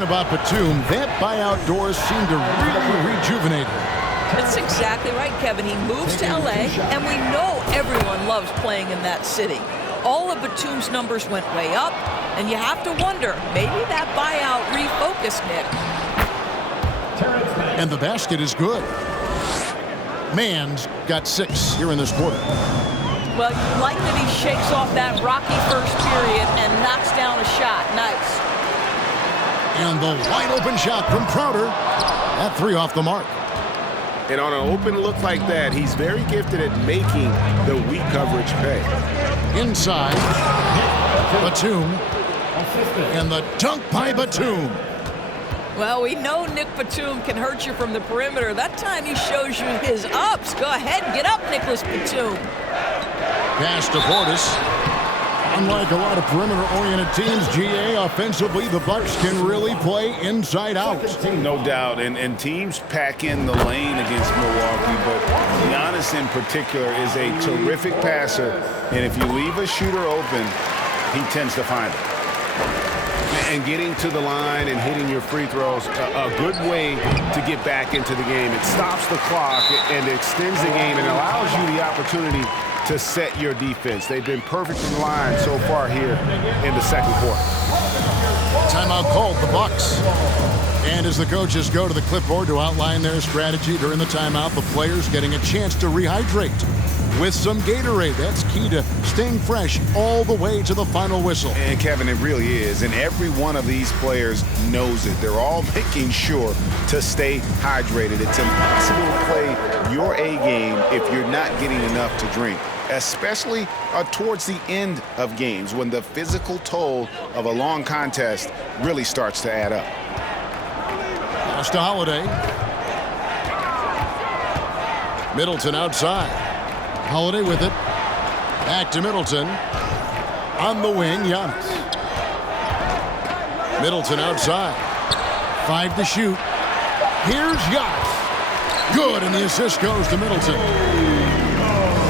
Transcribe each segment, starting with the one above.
About Batum, that buyout doors seem to really rejuvenate him. That's exactly right, Kevin. He moves to L.A., and we know everyone loves playing in that city. All of Batum's numbers went way up, and you have to wonder, maybe that buyout refocused Nick. And the basket is good. Mann's got 6 here in this quarter. Well, you like that he shakes off that rocky first period and knocks down a shot. Nice. And the wide open shot from Crowder. That 3 off the mark. And on an open look like that, he's very gifted at making the weak coverage pay. Inside, Batum. And the dunk by Batum. Well, we know Nick Batum can hurt you from the perimeter. That time he shows you his ups. Go ahead, get up, Nicholas Batum. Pass to Portis. Unlike a lot of perimeter-oriented teams, GA, offensively, the Bucks can really play inside out. No doubt, and teams pack in the lane against Milwaukee, but Giannis in particular is a terrific passer, and if you leave a shooter open, he tends to find it. And getting to the line and hitting your free throws, a good way to get back into the game. It stops the clock and extends the game and allows you the opportunity to set your defense. They've been perfect in line so far here in the second quarter. Timeout called, the Bucks. And as the coaches go to the clipboard to outline their strategy during the timeout, the players getting a chance to rehydrate with some Gatorade. That's key to staying fresh all the way to the final whistle. And Kevin, it really is. And every one of these players knows it. They're all making sure to stay hydrated. It's impossible to play your A game if you're not getting enough to drink, especially towards the end of games when the physical toll of a long contest really starts to add up. Pass to Holiday. Middleton outside. Holiday with it. Back to Middleton. On the wing, Giannis. Middleton outside. 5 to shoot. Here's Giannis. Good, and the assist goes to Middleton.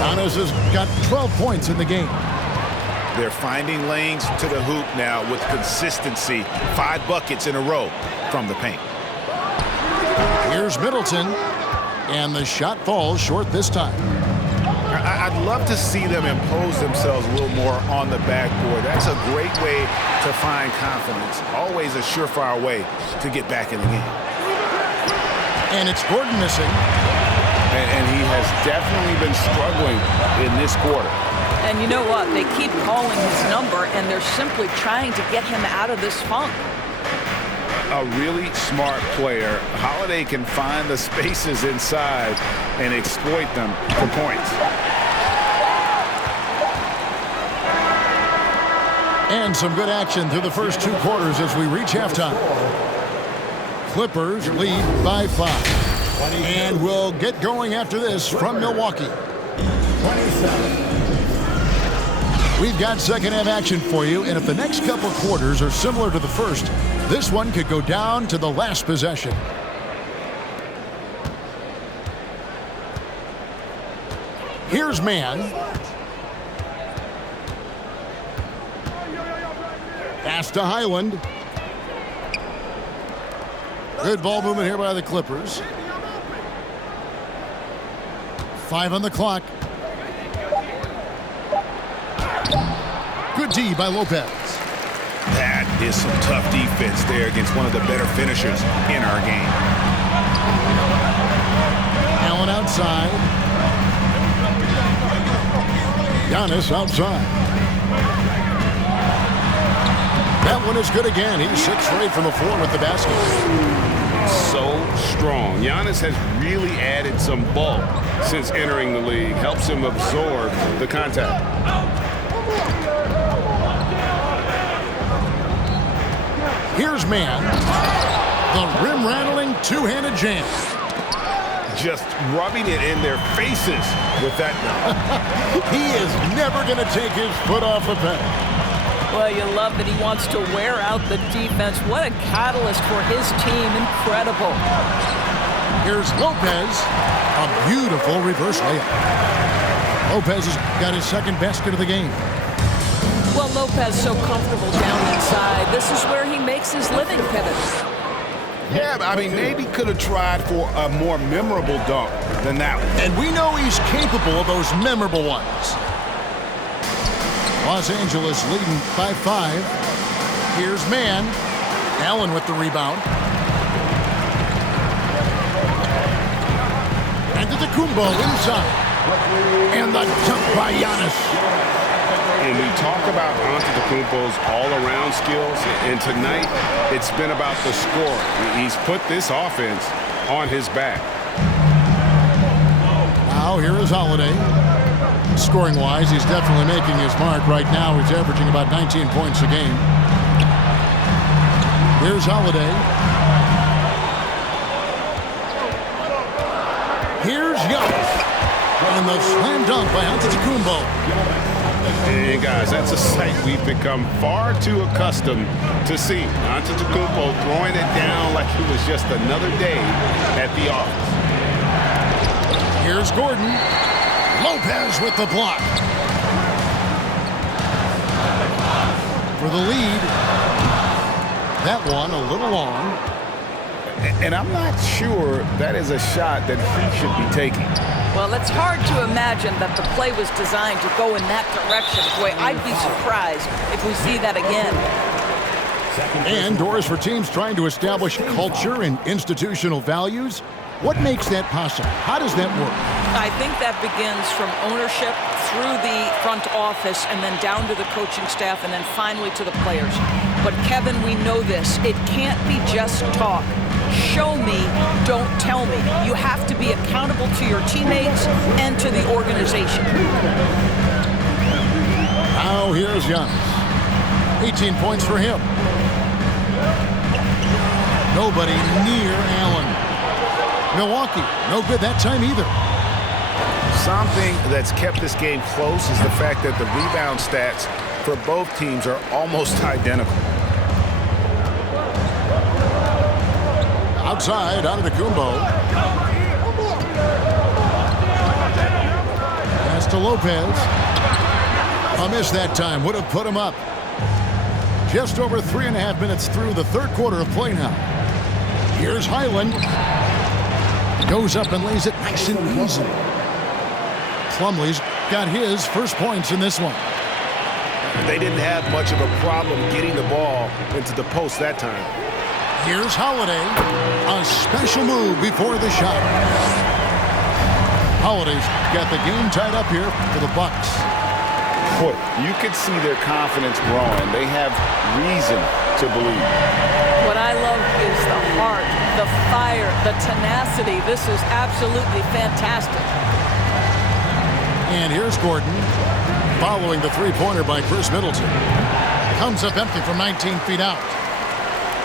Giannis has got 12 points in the game. They're finding lanes to the hoop now with consistency. 5 buckets in a row from the paint. Here's Middleton, and the shot falls short this time. I'd love to see them impose themselves a little more on the backboard. That's a great way to find confidence. Always a surefire way to get back in the game. And it's Gordon missing. And he has definitely been struggling in this quarter. And you know what? They keep calling his number, and they're simply trying to get him out of this funk. A really smart player. Holiday can find the spaces inside and exploit them for points. And some good action through the first 2 quarters as we reach halftime. Clippers lead by 5. And we'll get going after this from Milwaukee. We've got second half action for you, and if the next couple quarters are similar to the first, this one could go down to the last possession. Here's Mann. Pass to Highland. Good ball movement here by the Clippers. 5 on the clock. Good D by Lopez. That is some tough defense there against one of the better finishers in our game. Allen outside. Giannis outside. That one is good again. He's 6 straight from the floor with the basket. So strong. Giannis has really added some bulk since entering the league. Helps him absorb the contact. Here's Mann. The rim-rattling two-handed jam. Just rubbing it in their faces with that. He is never going to take his foot off the pedal. Well, you love that he wants to wear out the defense. What a catalyst for his team. Incredible. Here's Lopez. A beautiful reverse layup. Lopez has got his second basket of the game. Well, Lopez so comfortable down inside. This is where he makes his living, Kevin. Yeah, I mean, maybe could have tried for a more memorable dunk than that one. And we know he's capable of those memorable ones. Los Angeles leading by 5. Here's Mann. Allen with the rebound. Antetokounmpo inside. And the jump by Giannis. And we talk about Antetokounmpo's all-around skills, and tonight it's been about the score. He's put this offense on his back. Now here is Holiday. Scoring-wise, he's definitely making his mark. Right now, he's averaging about 19 points a game. Here's Holiday. Here's Giannis. And the slam dunk by Antetokounmpo. And guys, that's a sight we've become far too accustomed to see. Antetokounmpo throwing it down like it was just another day at the office. Here's Gordon. Lopez with the block. For the lead. That one a little long. And I'm not sure that is a shot that he should be taking. Well, it's hard to imagine that the play was designed to go in that direction. Boy, I'd be surprised if we see that again. And doors for teams trying to establish culture and institutional values. What makes that possible? How does that work? I think that begins from ownership through the front office and then down to the coaching staff and then finally to the players. But Kevin, we know this. It can't be just talk. Show me, don't tell me. You have to be accountable to your teammates and to the organization. Now here's Giannis. 18 points for him. Nobody near Allen. Milwaukee, no good that time either. Something that's kept this game close is the fact that the rebound stats for both teams are almost identical. Outside, Antetokounmpo. Pass to Lopez. A miss that time. Would have put him up. Just over 3.5 minutes through the third quarter of play now. Here's Highland. Goes up and lays it nice and easy. Plumlee's got his first points in this one. They didn't have much of a problem getting the ball into the post that time. Here's Holiday. A special move before the shot. Holiday's got the game tied up here for the Bucks. Boy, you could see their confidence growing. They have reason to believe. What I love is the heart, the fire, the tenacity. This is absolutely fantastic. And here's Gordon following the three-pointer by Chris Middleton. Comes up empty from 19 feet out.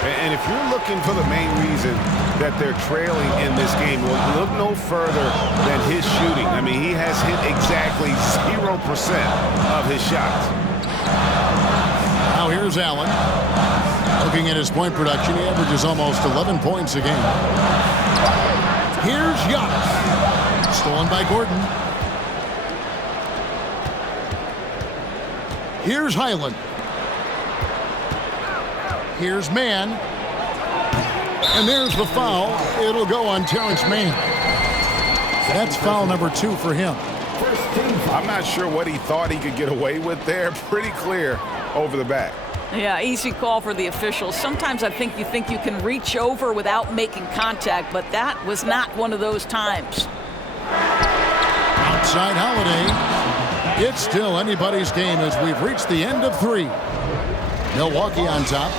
And if you're looking for the main reason that they're trailing in this game, well, look no further than his shooting. I mean, he has hit exactly 0% of his shots. Now here's Allen. Looking at his point production, he averages almost 11 points a game. Here's Giannis. Stolen by Gordon. Here's Highland. Here's Mann. And there's the foul. It'll go on Terrence Mann. That's foul number 2 for him. I'm not sure what he thought he could get away with there. Pretty clear over the back. Yeah, easy call for the officials. Sometimes I think you can reach over without making contact, but that was not one of those times. Outside Holiday. It's still anybody's game as we've reached the end of 3. Milwaukee on top.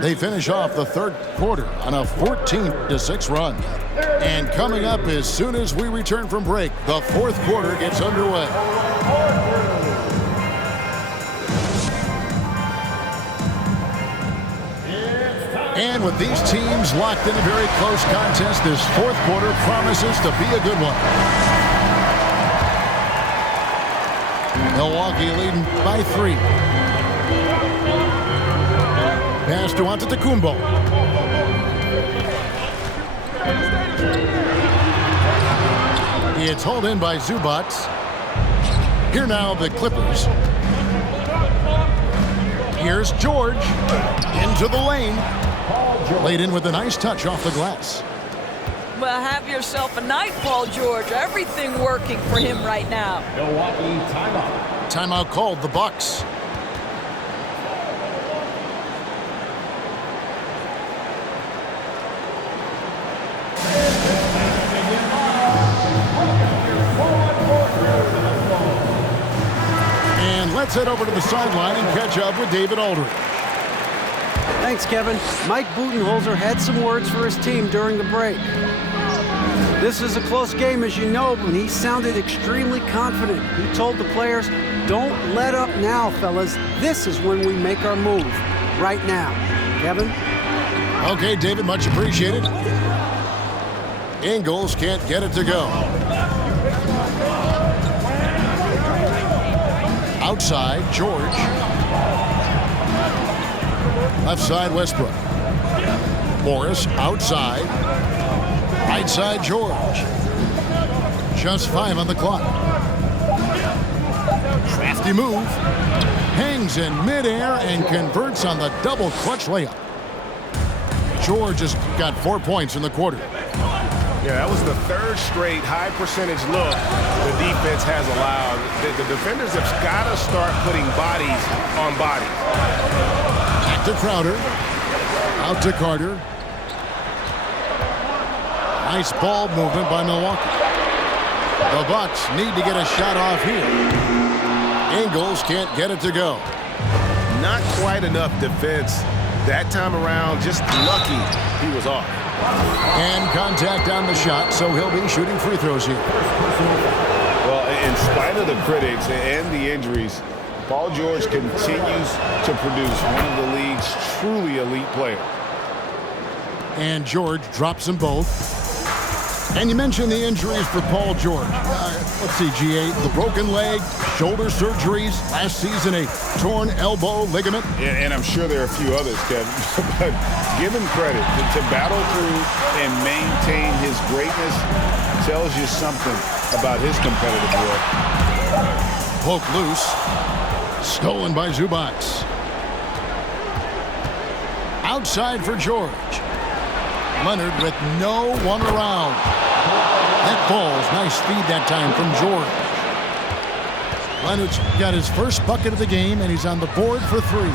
They finish off the third quarter on a 14-6 run. And coming up as soon as we return from break, the fourth quarter gets underway. And with these teams locked in a very close contest, this fourth quarter promises to be a good one. Milwaukee leading by 3. Pass to Antetokounmpo. It's hauled in by Zubac. Here now the Clippers. Here's George into the lane. Laid in with a nice touch off the glass. Well, have yourself a night, Paul George. Everything working for him right now. Milwaukee timeout. Timeout called, the Bucks. And let's head over to the sideline and catch up with David Aldridge. Thanks, Kevin. Mike Budenholzer had some words for his team during the break. This is a close game, as you know, but he sounded extremely confident. He told the players, don't let up now, fellas. This is when we make our move. Right now. Kevin? Okay, David, much appreciated. Ingles can't get it to go. Outside, George. Left side, Westbrook. Morris outside. Right side, George. Just 5 on the clock. Crafty move. Hangs in midair and converts on the double clutch layup. George has got 4 points in the quarter. Yeah, that was the third straight high percentage look the defense has allowed. The defenders have got to start putting bodies on bodies. Back to Crowder. Out to Carter. Nice ball movement by Milwaukee. The Bucks need to get a shot off here. Ingles can't get it to go. Not quite enough defense that time around. Just lucky he was off. And contact on the shot, so he'll be shooting free throws here. Well, in spite of the critics and the injuries, Paul George continues to produce one of the league's truly elite players. And George drops them both. And you mentioned the injuries for Paul George. Let's see, GA, the broken leg, shoulder surgeries, last season a torn elbow ligament. And I'm sure there are a few others, Kevin. But give him credit. To battle through and maintain his greatness tells you something about his competitive work. Poke loose. Stolen by Zubac. Outside for George. Leonard with no one around. That falls. Nice feed that time from George. Leonard's got his first bucket of the game, and he's on the board for 3.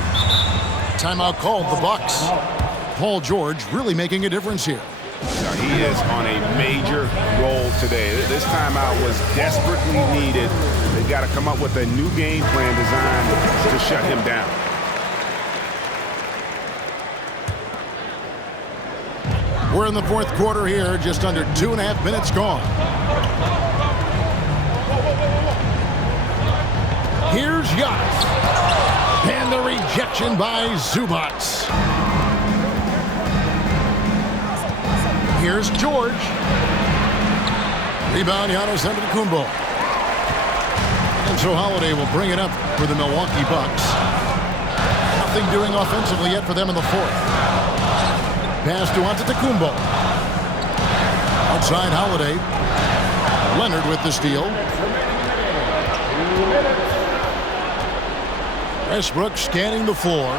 Timeout called, the Bucks. Paul George really making a difference here. Now, he is on a major role today. This timeout was desperately needed. They've got to come up with a new game plan designed to shut him down. We're in the fourth quarter here, just under 2.5 minutes gone. Here's Giannis. And the rejection by Zubac. Here's George. Rebound, Giannis Antetokounmpo. And so Holiday will bring it up for the Milwaukee Bucks. Nothing doing offensively yet for them in the fourth. Pass to Antetokounmpo. Outside Holiday. Leonard with the steal. Westbrook scanning the floor.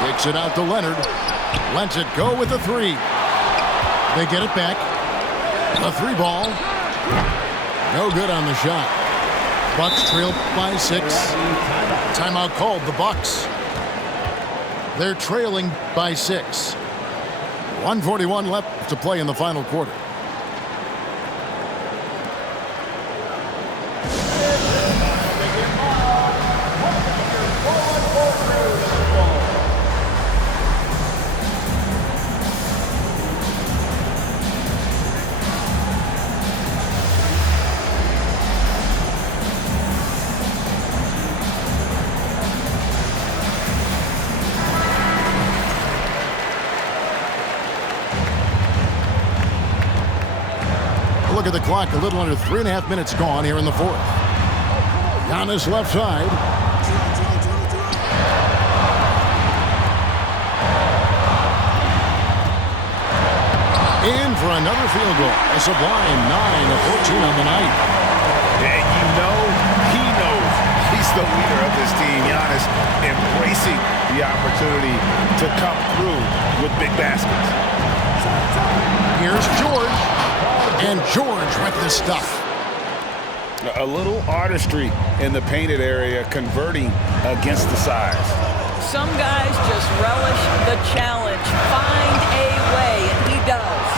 Kicks it out to Leonard. Lets it go with a 3. They get it back. A 3 ball. No good on the shot. Bucks trail by 6. Timeout called, the Bucks. They're trailing by 6. 1:41 left to play in the final quarter. Look at the clock, a little under 3.5 minutes gone here in the fourth. Giannis left side. In for another field goal. A sublime 9 of 14 on the night. And you know he knows he's the leader of this team. Giannis embracing the opportunity to come through with big baskets. Here's George. And George with the stuff. A little artistry in the painted area, converting against the size. Some guys just relish the challenge. Find a way, and he does.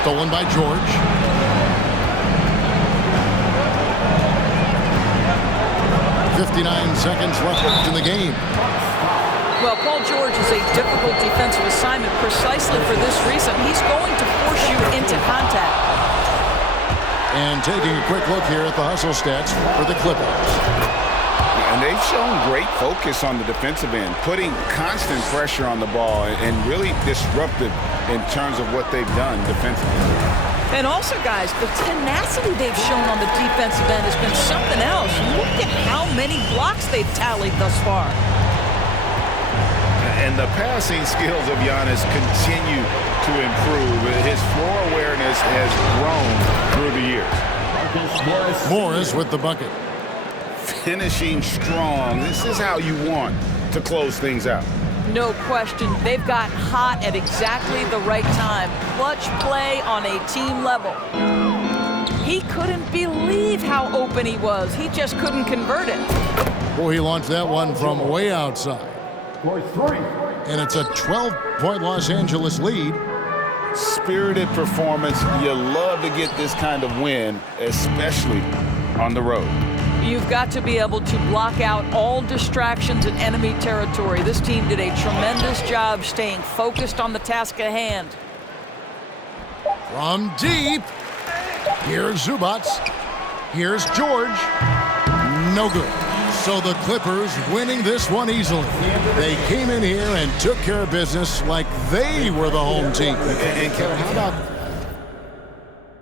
Stolen by George. .59 seconds left in the game. Well, Paul George is a difficult defensive assignment precisely for this reason. He's going to force you into contact. And taking a quick look here at the hustle stats for the Clippers. And they've shown great focus on the defensive end, putting constant pressure on the ball and really disruptive in terms of what they've done defensively. And also, guys, the tenacity they've shown on the defensive end has been something else. Look at how many blocks they've tallied thus far. And the passing skills of Giannis continue to improve. His floor awareness has grown through the years. Morris with the bucket. Finishing strong. This is how you want to close things out. No question. They've got hot at exactly the right time. Clutch play on a team level. He couldn't believe how open he was. He just couldn't convert it. Boy, he launched that one from way outside. And it's a 12-point Los Angeles lead. Spirited performance. You love to get this kind of win, especially on the road. You've got to be able to block out all distractions in enemy territory. This team did a tremendous job staying focused on the task at hand. From deep. Here's Zubac. Here's George. No good. So the Clippers winning this one easily. They came in here and took care of business like they were the home team. And Kevin, how